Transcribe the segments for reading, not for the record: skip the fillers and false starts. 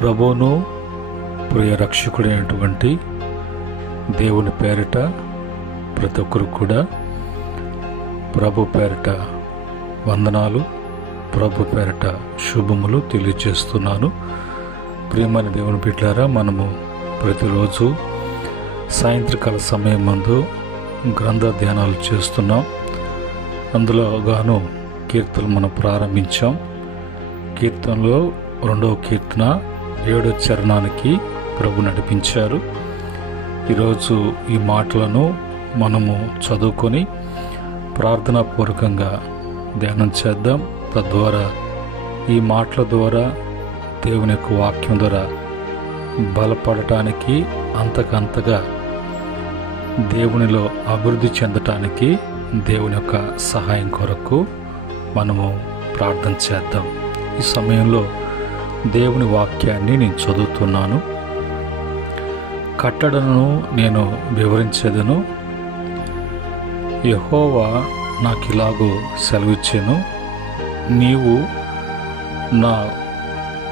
ప్రభువును ప్రియ రక్షకుడైనటువంటి దేవుని పేరిట ప్రతి ఒక్కరు కూడా ప్రభు పేరిట వందనాలు, ప్రభు పేరిట శుభములు తెలియజేస్తున్నాను. ప్రియమైన దేవుని బిడ్డలారా, మనము ప్రతిరోజు సాయంత్రకాల సమయం మందు గ్రంథ ధ్యానాలు చేస్తున్నాం. అందులో గాను కీర్తనలు మనం ప్రారంభించాం. కీర్తనలో 2వ కీర్తన 7వ చరణానికి ప్రభు నడిపించారు. ఈరోజు ఈ మాటలను మనము చదువుకొని ప్రార్థనాపూర్వకంగా ధ్యానం చేద్దాం. తద్వారా ఈ మాటల ద్వారా దేవుని యొక్క వాక్యం ద్వారా బలపడటానికి, అంతకంతగా దేవునిలో అభివృద్ధి చెందటానికి దేవుని యొక్క సహాయం కొరకు మనము ప్రార్థన చేద్దాం. ఈ సమయంలో దేవుని వాక్యాన్ని నేను చదువుతున్నాను. కట్టడను నేను వివరించేదను. యెహోవా నాకిలాగూ సెలవిచ్చెను, నీవు నా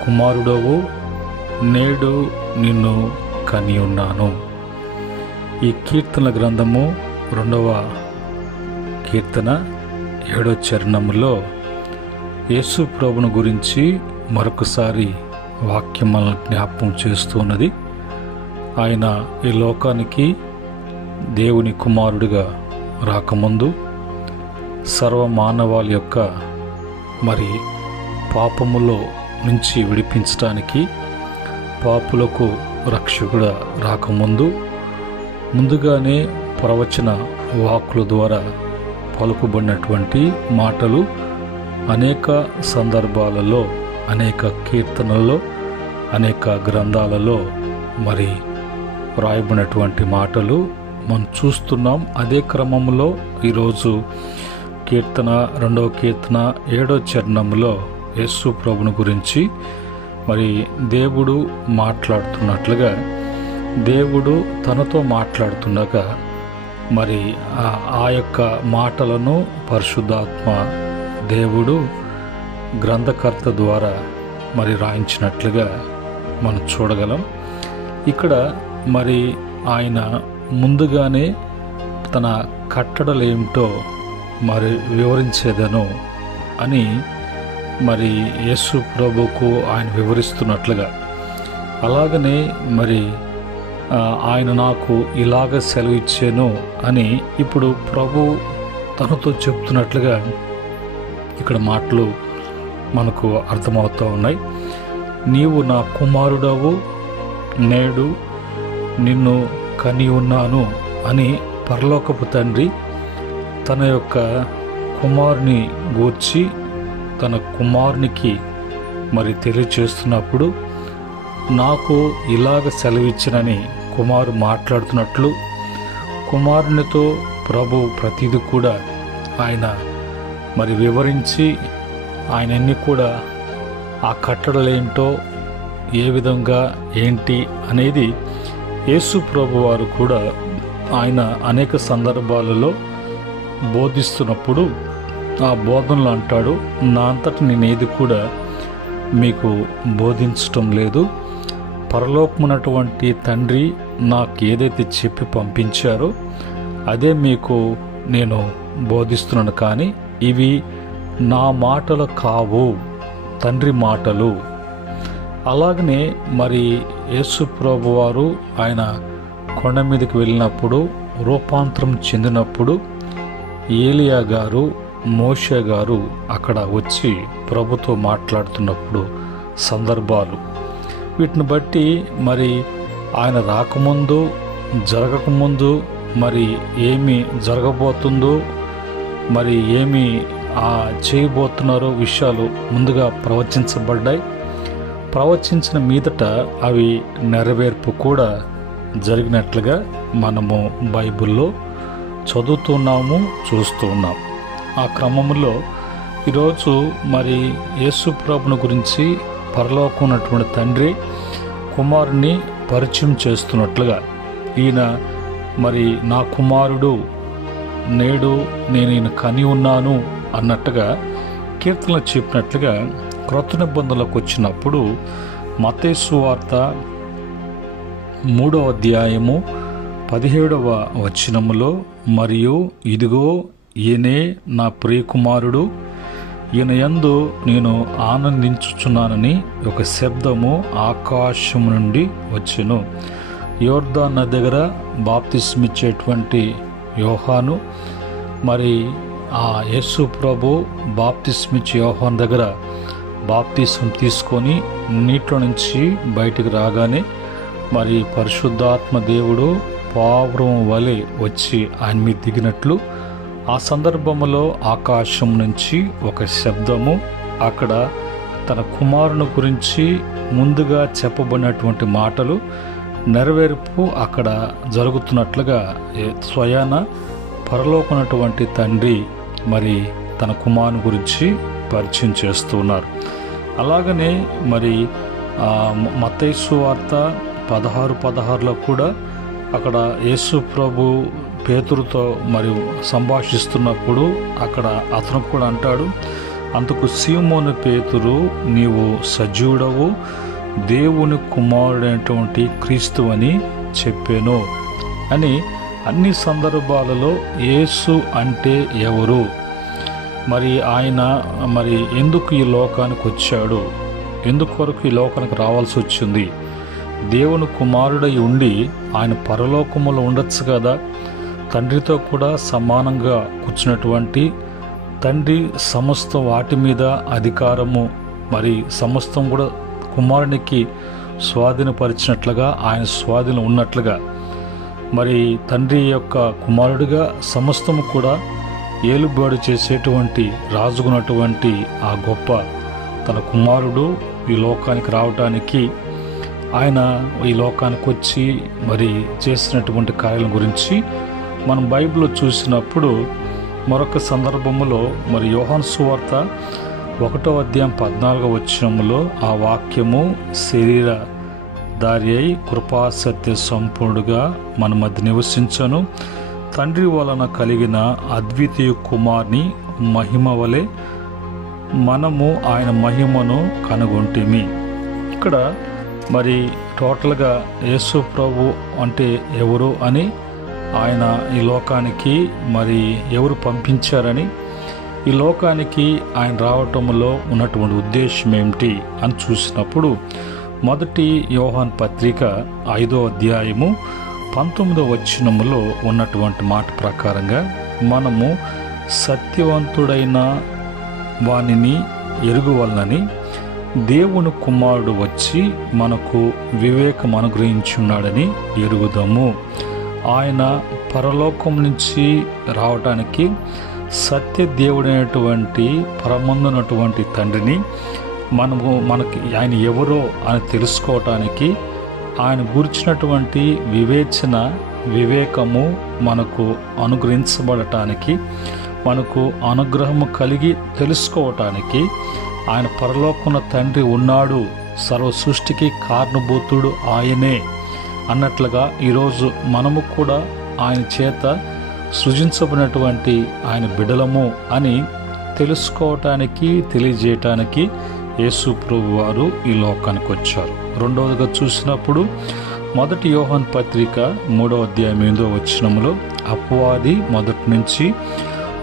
కుమారుడవు, నేడు నిన్ను కని ఉన్నాను. ఈ కీర్తన గ్రంథము 2వ కీర్తన 7వ చరణములో యేసు ప్రభుని గురించి మరొకసారి వాక్యం మనల్ని జ్ఞాపకం చేస్తున్నది. ఆయన ఈ లోకానికి దేవుని కుమారుడిగా రాకముందు సర్వ మానవాళి యొక్క పాపములో నుంచి విడిపించడానికి, పాపులకు రక్షకుడు రాకముందు ముందుగానే ప్రవచన వాక్కుల ద్వారా పలుకుబడినటువంటి మాటలు అనేక సందర్భాలలో, అనేక కీర్తనలలో, అనేక గ్రంథాలలో రాయబడినటువంటి మాటలు మనం చూస్తున్నాం. అదే క్రమంలో ఈరోజు కీర్తన 2వ కీర్తన 7వ చరణంలో యేసు ప్రభుని గురించి దేవుడు మాట్లాడుతున్నట్లుగా, దేవుడు తనతో మాట్లాడుతుండగా ఆ యొక్క మాటలను పరిశుద్ధాత్మ దేవుడు గ్రంథకర్త ద్వారా రాయించినట్లుగా మనం చూడగలం. ఇక్కడ ఆయన ముందుగానే తన కట్టడలేమిటో వివరించేదను అని యేసు ప్రభుకు ఆయన వివరిస్తున్నట్లుగా, అలాగనే ఆయన నాకు ఇలాగ సెలవిచ్చాను అని ఇప్పుడు ప్రభు తనతో చెప్తున్నట్లుగా ఇక్కడ మాటలు మనకు అర్థమవుతూ ఉన్నాయి. నీవు నా కుమారుడవు, నేడు నిన్ను కని ఉన్నాను అని పరలోకపు తండ్రి తన యొక్క కుమారుని గూర్చి తన కుమారునికి తెలియచేస్తున్నప్పుడు, నాకు ఇలాగ సెలవిచ్చినని కుమారు మాట్లాడుతున్నట్లు కుమారునితో ప్రభు ప్రతిదీ కూడా ఆయన వివరించి ఆయనన్ని కూడా ఆ కట్టడలేంటో, ఏ విధంగా ఏంటి అనేది యేసు ప్రభు వారు కూడా ఆయన అనేక సందర్భాలలో బోధిస్తున్నప్పుడు ఆ బోధనలు అంటాడు, నా అంతట నేనేది కూడా మీకు బోధించటం లేదు. పరలోకమున్నటువంటి తండ్రి నాకు ఏదైతే చెప్పి పంపించారో అదే మీకు నేను బోధిస్తున్నాను, కానీ ఇవి నా మాటలు కావు, తండ్రి మాటలు. అలాగనే యేసు ప్రభు వారు ఆయన కొండ మీదకి వెళ్ళినప్పుడు, రూపాంతరం చెందినప్పుడు ఏలియా గారు, మోషే గారు అక్కడ వచ్చి ప్రభుతో మాట్లాడుతున్నప్పుడు సందర్భాలు, వీటిని బట్టి ఆయన రాకముందు, జరగకముందు ఏమి జరగబోతుందో, ఏమి చేయబోతున్నారో విషయాలు ముందుగా ప్రవచించబడ్డాయి. ప్రవచించిన మీదట అవి నెరవేర్పు కూడా జరిగినట్లుగా మనము బైబిల్లో చదువుతున్నాము, చూస్తూ ఉన్నాం. ఆ క్రమంలో ఈరోజు యేసు ప్రభుని గురించి పరలోకం ఉన్నటువంటి తండ్రి కుమారుని పరిచయం చేస్తున్నట్లుగా, ఈయన నా కుమారుడు, నేడు నేను ఈయన కని ఉన్నాను అన్నట్టుగా కీర్తనలు చెప్పినట్లుగా క్రొత్త నిబంధనలకు వచ్చినప్పుడు మత్తయి సువార్త 3వ అధ్యాయము 17వ వచనములో, మరియు ఇదిగో ఈయనే నా ప్రియకుమారుడు, ఈయన యందు నేను ఆనందించుచున్నానని ఒక శబ్దము ఆకాశం నుండి వచ్చెను. యోర్దాను నది దగ్గర బాప్తిస్మిచ్చేటువంటి యోహాను, మరి ఆ యేసు ప్రభు బాప్తిస్మిచ్చే యోహాను దగ్గర బాప్తిస్మం తీసుకొని నీటిలో నుంచి బయటికి రాగానే మరి పరిశుద్ధాత్మ దేవుడు పావురం వలె వచ్చి ఆయన మీద దిగినట్లు ఆ సందర్భంలో ఆకాశం నుంచి ఒక శబ్దము, అక్కడ తన కుమారుని గురించి ముందుగా చెప్పబడినటువంటి మాటలు నెరవేర్పు అక్కడ జరుగుతున్నట్లుగా స్వయాన పరలోకనటువంటి తండ్రి మరి తన కుమారుని గురించి పరిచయం చేస్తున్నారు. అలాగనే మరి మత్తయి సువార్త 16:16లో కూడా అక్కడ యేసు ప్రభు పేతురుతో మరి సంభాషిస్తున్నప్పుడు అక్కడ అతను కూడా అంటాడు, అందుకు సీమోను పేతురు, నీవు సజీవుడవు, దేవుని కుమారుడైనటువంటి క్రీస్తు అని చెప్పాను అని. అన్ని సందర్భాలలో యేసు అంటే ఎవరు, మరి ఆయన మరి ఎందుకు ఈ లోకానికి వచ్చాడు, ఎందుకొరకు ఈ లోకానికి రావాల్సి వచ్చింది, దేవుని కుమారుడై ఉండి ఆయన పరలోకములో ఉండొచ్చు కదా, తండ్రితో కూడా సమానంగా కూర్చున్నటువంటి తండ్రి సమస్త వాటి మీద అధికారము మరి సమస్తం కూడా కుమారునికి స్వాధీనపరిచినట్లుగా ఆయన స్వాధీనం ఉన్నట్లుగా మరి తండ్రి యొక్క కుమారుడిగా సమస్తము కూడా ఏలుబడి చేసేటువంటి రాజుకున్నటువంటి ఆ గొప్ప తన కుమారుడు ఈ లోకానికి రావటానికి ఆయన ఈ లోకానికి వచ్చి మరి చేసినటువంటి కార్యాల గురించి మనం బైబిల్లో చూసినప్పుడు మరొక సందర్భంలో మరి యోహాను సువార్త 1వ అధ్యాయం 14వ వచనములో ఆ వాక్యము శరీరధారి అయి కృపాసత్య సంపూర్ణుడుగా మన మధ్య నివసించను, తండ్రి వలన కలిగిన అద్వితీయ కుమార్ని మహిమ వలె మనము ఆయన మహిమను కనుగొంటిమి. ఇక్కడ మరి టోటల్గా యేసు ప్రభు అంటే ఎవరు అని, ఆయన ఈ లోకానికి మరి ఎవరు పంపించారని, ఈ లోకానికి ఆయన రావటంలో ఉన్నటువంటి ఉద్దేశం ఏమిటి అని చూసినప్పుడు మొదటి యోహాను పత్రిక 5వ అధ్యాయము 19వ వచనములో ఉన్నటువంటి మాట ప్రకారంగా మనము సత్యవంతుడైన వానిని ఎరుగువలనని దేవుని కుమారుడు వచ్చి మనకు వివేకం అనుగ్రహించున్నాడని ఎరుగుదాము. ఆయన పరలోకం నుంచి రావడానికి సత్య దేవుడైనటువంటి పరమందునటువంటి తండ్రిని మనకి ఆయన ఎవరో అని తెలుసుకోవటానికి ఆయన గురించినటువంటి వివేకము మనకు అనుగ్రహించబడటానికి, మనకు అనుగ్రహము కలిగి తెలుసుకోవటానికి ఆయన పరలోకమున తండ్రి ఉన్నాడు, సర్వ సృష్టికి కారణభూతుడు ఆయనే అన్నట్లుగా ఈరోజు మనము కూడా ఆయన చేత సృజించబడినటువంటి ఆయన బిడలము అని తెలుసుకోవటానికి తెలియజేయటానికి యేసు ప్రభు వారు ఈ లోకానికి వచ్చారు. రెండవదిగా చూసినప్పుడు మొదటి యోహాను పత్రిక 3వ అధ్యాయం 8వ వచనములో అపవాది మొదటి నుంచి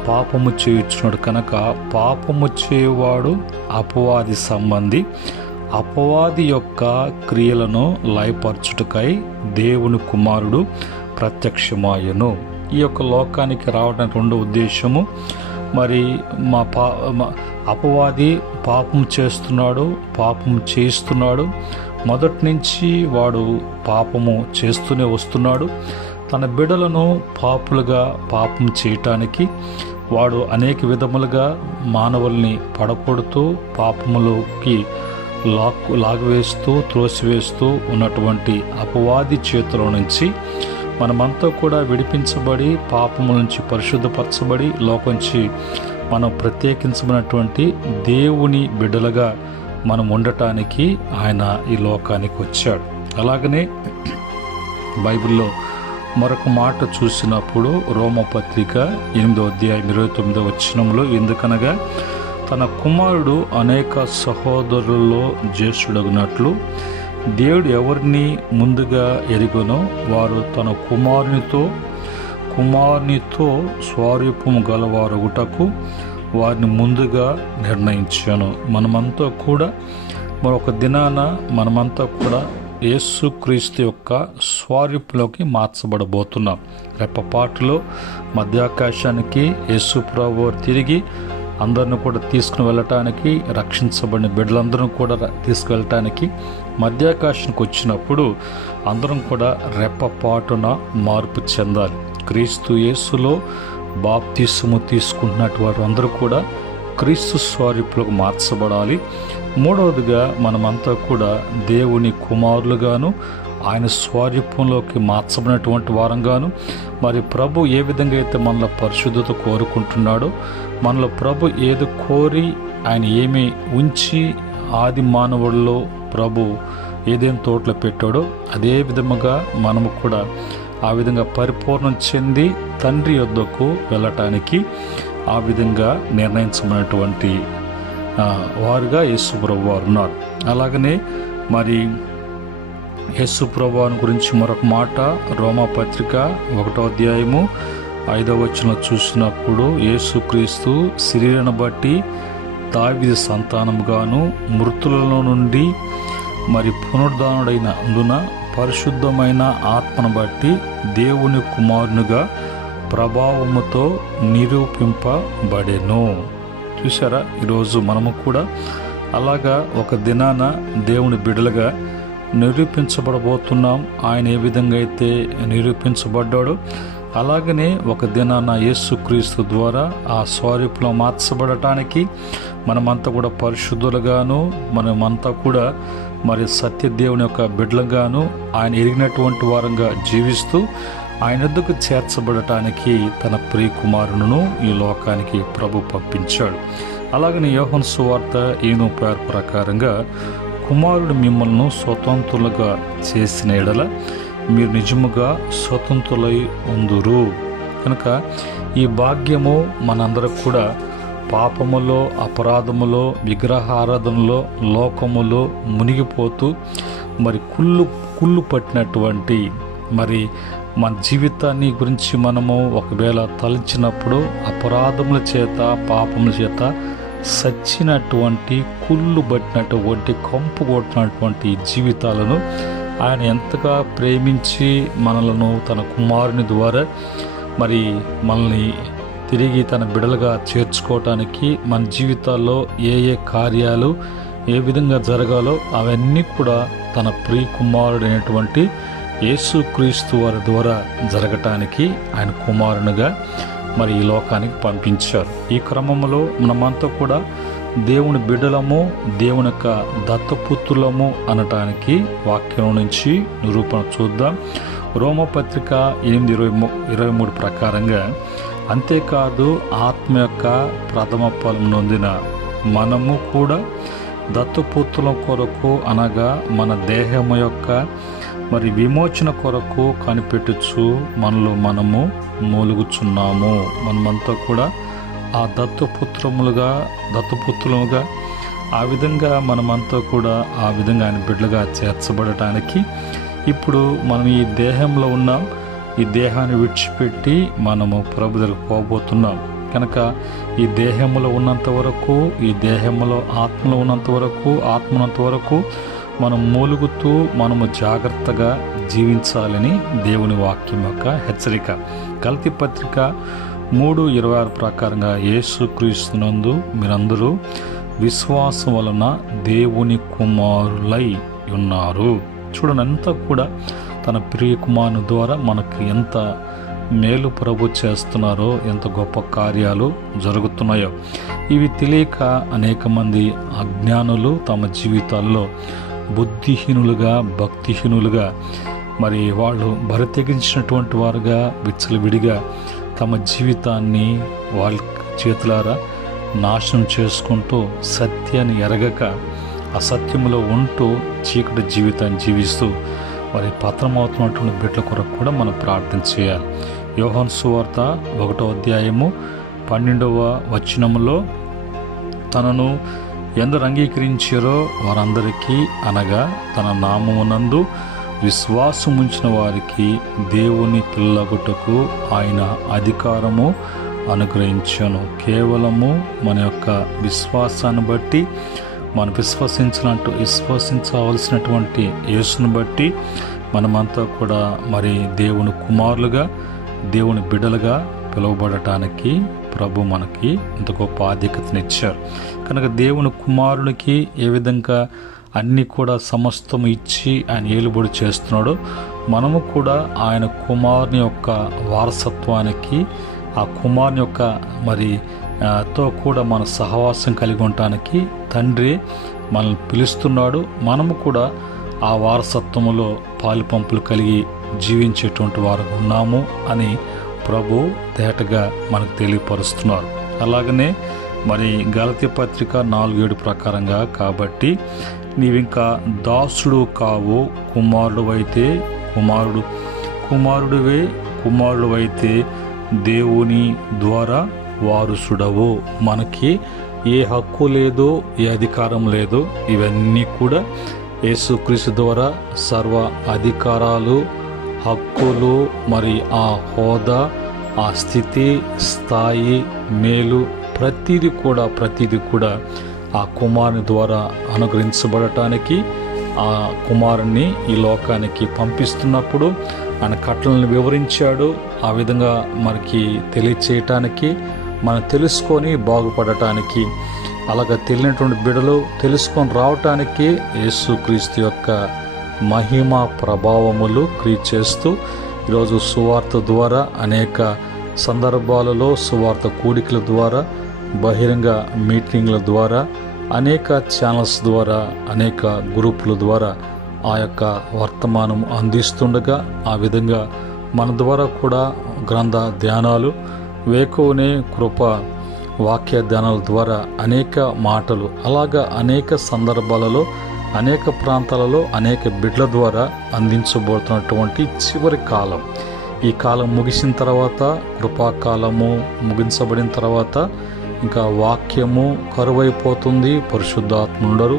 పాపము చేయుచున్నాడు కనుక పాపము చేయువాడు అపవాది సంబంధి, అపవాది యొక్క క్రియలను లయపరచుటకై దేవుని కుమారుడు ప్రత్యక్షమాయను. ఈ యొక్క లోకానికి రావడానికి రెండో ఉద్దేశము మరి అపవాది పాపం చేస్తున్నాడు, పాపం చేయిస్తున్నాడు. మొదటి నుంచి వాడు పాపము చేస్తూనే వస్తున్నాడు. తన బిడ్డలను పాపులుగా పాపం చేయటానికి వాడు అనేక విధములుగా మానవుల్ని పడకొడుతూ పాపములోకి లాగవేస్తూ త్రోసివేస్తూ ఉన్నటువంటి అపవాది చేతిలో నుంచి మనమంతా కూడా విడిపించబడి పాపముల నుంచి పరిశుద్ధపరచబడి లోకంచి మనం ప్రత్యేకించబడినటువంటి దేవుని బిడ్డలుగా మనం ఉండటానికి ఆయన ఈ లోకానికి వచ్చాడు. అలాగనే బైబిల్లో మరొక మాట చూసినప్పుడు రోమపత్రిక 8వ అధ్యాయం 29వ వచనంలో ఎందుకనగా తన కుమారుడు అనేక సహోదరులలో జ్యేష్ఠుడగినట్లు దేవుడు ఎవరిని ముందుగా ఎరుగునో వారు తన కుమారునితో స్వరూపము గలవారొగుటకు వారిని ముందుగా నిర్ణయించాను. మనమంతా కూడా మరొక దినాన యేసుక్రీస్తు యొక్క స్వరూపంలోకి మార్చబడబోతున్నాం. రెప్పపాటులో మధ్యాకాశానికి యేసు ప్రభువు తిరిగి అందరిని కూడా తీసుకుని వెళ్ళటానికి, రక్షించబడిన బిడ్డలందరూ కూడా తీసుకువెళ్ళటానికి మధ్యాకాశానికి వచ్చినప్పుడు అందరం కూడా రెప్పపాటున మార్పు చెందాలి. క్రీస్తు యేసులో బాప్తిసము తీసుకుంటున్నట్టు వారు అందరూ కూడా క్రీస్తు స్వరూపంలోకి మార్చబడాలి. మూడవదిగా మనమంతా కూడా దేవుని కుమారులుగాను ఆయన స్వరూపంలోకి మార్చబడినటువంటి వారంగాను, మరి ప్రభు ఏ విధంగా అయితే మనలో పరిశుద్ధత కోరుకుంటున్నాడో, మనలో ప్రభు ఏది కోరి ఆయన ఏమి ఉంచి ఆది మానవుల్లో ప్రభు ఏదేం తోటలో పెట్టాడో అదే విధముగా మనము కూడా ఆ విధంగా పరిపూర్ణం చెంది తండ్రి యొద్దకు వెళ్ళటానికి ఆ విధంగా నిర్ణయించబడినటువంటి వారుగా యేసు ప్రభు వారు ఉన్నారు. అలాగనే మరి యేసు ప్రభువుని గురించి మరొక మాట రోమాపత్రిక 1వ అధ్యాయము 5వ వచనంలో చూసినప్పుడు యేసుక్రీస్తు శరీరాన్ని బట్టి దావీదు సంతానముగాను మృతులలో నుండి మరి పునరుద్ధానుడైన అందున పరిశుద్ధమైన ఆత్మను బట్టి దేవుని కుమారునిగా ప్రభావముతో నిరూపింపబడెను. చూసారా, ఈరోజు మనము కూడా అలాగా ఒక దినాన దేవుని బిడ్డలుగా నిరూపించబడబోతున్నాం. ఆయన ఏ విధంగా అయితే నిరూపించబడ్డాడో అలాగనే ఒక దినాన యేసుక్రీస్తు ద్వారా ఆ స్వరూపంలో మార్చబడటానికి మనమంతా కూడా పరిశుద్ధులుగాను, మనమంతా కూడా మరి సత్యదేవుని యొక్క బిడ్డలుగాను ఆయన ఎరిగినటువంటి వారంగా జీవిస్తూ ఆయన వద్దకు చేర్చబడటానికి తన ప్రియ కుమారులను ఈ లోకానికి ప్రభు పంపించాడు. అలాగనే యోహాను సువార్త 8:6 ప్రకారంగా కుమారుడు మిమ్మల్ని స్వతంత్రులుగా చేసిన ఎడల మీరు నిజముగా స్వతంత్రులై ఉందురు. కనుక ఈ భాగ్యము మనందరికి కూడా పాపములో, అపరాధములో, విగ్రహారాధనలో, లోకములో మునిగిపోతూ మరి కుళ్ళు పట్టినటువంటి మరి మన జీవితాన్ని గురించి మనము ఒకవేళ తలచినప్పుడు అపరాధముల చేత, పాపముల చేత సచ్చినటువంటి, కుళ్ళు పట్టినటువంటి, కంపు కొట్టినటువంటి జీవితాలను ఆయన ఎంతగా ప్రేమించి మనలను తన కుమారుని ద్వారా మరి మనల్ని తిరిగి తన బిడలుగా చేర్చుకోవటానికి మన జీవితాల్లో ఏ కార్యాలు ఏ విధంగా జరగాలో అవన్నీ కూడా తన ప్రియ కుమారుడైనటువంటి యేసుక్రీస్తు వారి ద్వారా జరగటానికి ఆయన కుమారునిగా మరి ఈ లోకానికి పంపించారు. ఈ క్రమంలో మనమంతా కూడా దేవుని బిడ్డలము, దేవుని యొక్క దత్తపుత్రులము అనటానికి వాక్యం నుంచి నిరూపణ చూద్దాం. రోమపత్రిక 8:23 ప్రకారంగా అంతేకాదు ఆత్మ యొక్క ప్రథమ ఫలం నొందిన మనము కూడా దత్తపుత్రుల కొరకు అనగా మన దేహము యొక్క మరి విమోచన కొరకు కనిపెట్టుచు మనలో మనము మూలుగుచున్నాము. మనమంతా కూడా ఆ దత్తపుత్రులుగా ఆ విధంగా మనమంతా కూడా ఆ విధంగా ఆయన బిడ్డలుగా చేర్చబడటానికి ఇప్పుడు మనం ఈ దేహంలో ఉన్నాం. ఈ దేహాన్ని విడిచిపెట్టి మనము ప్రభు దగ్గరకు పోబోతున్నాం. కనుక ఈ దేహంలో ఉన్నంత వరకు, ఈ దేహంలో ఆత్మలో ఉన్నంత వరకు, ఆత్మ ఉన్నంత వరకు మనం మూలుగుతూ మనము జాగ్రత్తగా జీవించాలని దేవుని వాక్యం యొక్క హెచ్చరిక. గలతీ పత్రిక 3:26 ప్రకారంగా యేసుక్రీస్తునందు మీరందరూ విశ్వాసం వలన దేవుని కుమారులై ఉన్నారు. చూడండి, అంతా కూడా తన ప్రియ కుమారుని ద్వారా మనకు ఎంత మేలు ప్రభు చేస్తున్నారో, ఎంత గొప్ప కార్యాలు జరుగుతున్నాయో. ఇవి తెలియక అనేక మంది అజ్ఞానులు తమ జీవితాల్లో బుద్ధిహీనులుగా, భక్తిహీనులుగా మరి వాళ్ళు బరితెగించినటువంటి వారుగా విచ్చలవిడిగా తమ జీవితాన్ని వాళ్ళ చేతులారా నాశనం చేసుకుంటూ సత్యాన్ని ఎరగక అసత్యంలో ఉంటూ చీకటి జీవితాన్ని జీవిస్తూ మరి పతనమవుతున్నటువంటి బిడ్డల కొరకు కూడా మనం ప్రార్థన చేయాలి. యోహాను సువార్త 1వ అధ్యాయము 12వ వచనములో తనను ఎందరు అంగీకరించారో వారందరికీ, అనగా తన నామమునందు విశ్వాసముంచిన వారికి దేవుని పిల్లగుటకు ఆయన అధికారము అనుగ్రహించను. కేవలము మన యొక్క విశ్వాసాన్ని బట్టి, మనం విశ్వసించవలసినటువంటి యేసును బట్టి మనమంతా కూడా మరి దేవుని కుమారులుగా, దేవుని బిడ్డలుగా పిలువబడటానికి ప్రభు మనకి ఇంత గొప్ప ఆధిక్యతనిచ్చారు. కనుక దేవుని కుమారునికి ఏ విధంగా అన్నీ కూడా సమస్తము ఇచ్చి ఆయన ఏలుబడి చేస్తున్నాడో, మనము కూడా ఆయన కుమారుని యొక్క వారసత్వానికి, ఆ కుమారుని యొక్క తో కూడా మన సహవాసం కలిగి ఉండటానికి తండ్రి మనల్ని పిలుస్తున్నాడు. మనము కూడా ఆ వారసత్వములో పాలుపంపులు కలిగి జీవించేటువంటి వారు ఉన్నాము అని ప్రభు తేటగా మనకు తెలియపరుస్తున్నారు. అలాగనే గలతీ పత్రిక 4:7 ప్రకారంగా, కాబట్టి నీవింకా దాసుడు కావు, కుమారుడువైతే దేవుని ద్వారా వారసుడవు. మనకి ఏ హక్కు లేదు, ఏ అధికారం లేదు. ఇవన్నీ కూడా యేసుక్రీస్తు ద్వారా సర్వ అధికారాలు, హక్కులు, ఆ హోదా, ఆ స్థితి, స్థాయి, మేలు ప్రతిదీ కూడా ఆ కుమారుని ద్వారా అనుగ్రహించబడటానికి, ఆ కుమారుని ఈ లోకానికి పంపిస్తున్నప్పుడు ఆయన కట్టలను వివరించాడు. ఆ విధంగా మనకి తెలియచేయటానికి, మనం తెలుసుకొని బాగుపడటానికి, అలాగ తెలియనటువంటి బిడ్డలు తెలుసుకొని రావటానికి యేసుక్రీస్తు యొక్క మహిమ ప్రభావములు చేస్తూ ఈరోజు సువార్త ద్వారా అనేక సందర్భాలలో, సువార్త కూడికల ద్వారా, బహిరంగ మీటింగ్ల ద్వారా, అనేక ఛానల్స్ ద్వారా, అనేక గ్రూపుల ద్వారా ఆ యొక్క వర్తమానం అందిస్తుండగా, ఆ విధంగా మన ద్వారా కూడా గ్రంథ ధ్యానాలు, వేకువనే కృప వాక్య ధ్యానాల ద్వారా అనేక మాటలు, అలాగా అనేక సందర్భాలలో, అనేక ప్రాంతాలలో, అనేక బిడ్డల ద్వారా అందించబోతున్నటువంటి చివరి కాలం. ఈ కాలం ముగిసిన తర్వాత, కృపాకాలము ముగించబడిన తర్వాత ఇంకా వాక్యము కరువైపోతుంది. పరిశుద్ధాత్మ ఉండరు.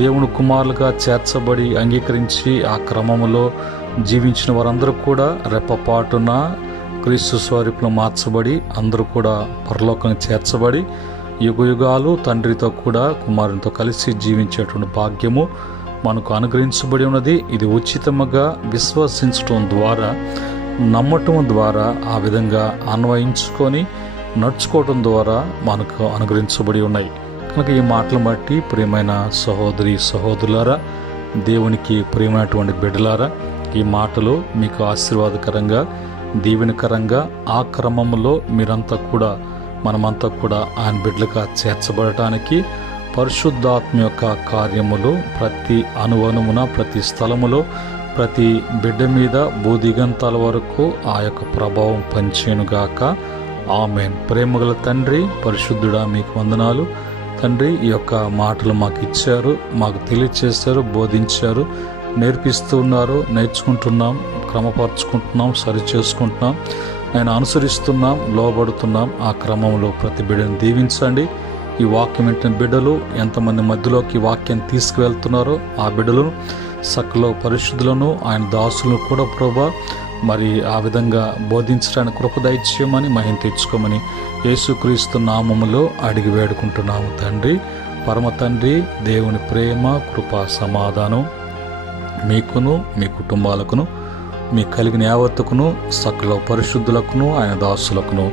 దేవుని కుమారులుగా చేర్చబడి అంగీకరించి ఆ క్రమములో జీవించిన వారందరూ కూడా రెప్పపాటున క్రీస్తు స్వరూపంలో మార్చబడి అందరూ కూడా పరలోకానికి చేర్చబడి యుగయుగాలు తండ్రితో కూడా కుమారునితో కలిసి జీవించేటువంటి భాగ్యము మనకు అనుగ్రహించబడి ఉన్నది. ఇది ఉచితముగా విశ్వసించటం ద్వారా, నమ్మటం ద్వారా, ఆ విధంగా అన్వయించుకొని నడుచుకోవటం ద్వారా మనకు అనుగ్రహించబడి ఉన్నాయి. కనుక ఈ మాటలు బట్టి ప్రియమైన సహోదరి సహోదరులారా, దేవునికి ప్రియమైనటువంటి బిడ్డలారా, ఈ మాటలు మీకు ఆశీర్వాదకరంగా, దీవెనకరంగా, ఆ క్రమంలో మనమంతా కూడా ఆయన బిడ్డలుగా చేర్చబడటానికి పరిశుద్ధాత్మ యొక్క కార్యములు ప్రతి అనువనమున, ప్రతి స్థలములో, ప్రతి బిడ్డ మీద భూదిగంతాల వరకు ఆ యొక్క ప్రభావం పంచేనుగాక. ఆమేన్. ప్రేమగల తండ్రి, పరిశుద్ధుడా, మీకు వందనాలు తండ్రి. ఈ యొక్క మాటలు మాకు ఇచ్చారు, మాకు తెలియచేశారు, బోధించారు, నేర్పిస్తున్నారు, నేర్చుకుంటున్నాం, క్రమపరుచుకుంటున్నాం, సరి చేసుకుంటున్నాం, నేను అనుసరిస్తున్నాం, లోబడుతున్నాం. ఆ క్రమంలో ప్రతి బిడ్డను దీవించండి. ఈ వాక్యం వింటున్న బిడ్డలు ఎంతమంది మధ్యలోకి వాక్యాన్ని తీసుకువెళ్తున్నారో ఆ బిడ్డలను, సకల పరిశుద్ధులను, ఆయన దాసులను కూడా ప్రభా ఆ విధంగా బోధించడానికి కృప దయచేయమని, మహిమ తెచ్చుకోమని యేసుక్రీస్తు నామములో అడిగి వేడుకుంటున్నాము తండ్రి. పరమ తండ్రి, దేవుని ప్రేమ, కృప, సమాధానం మీకును, మీ కుటుంబాలకును, మీ కలిగిన యావత్తుకును, సకల పరిశుద్ధులకును, ఆయన దాసులకును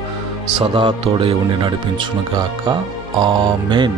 సదా తోడై ఉండి నడిపించునుగాక. ఆమేన్.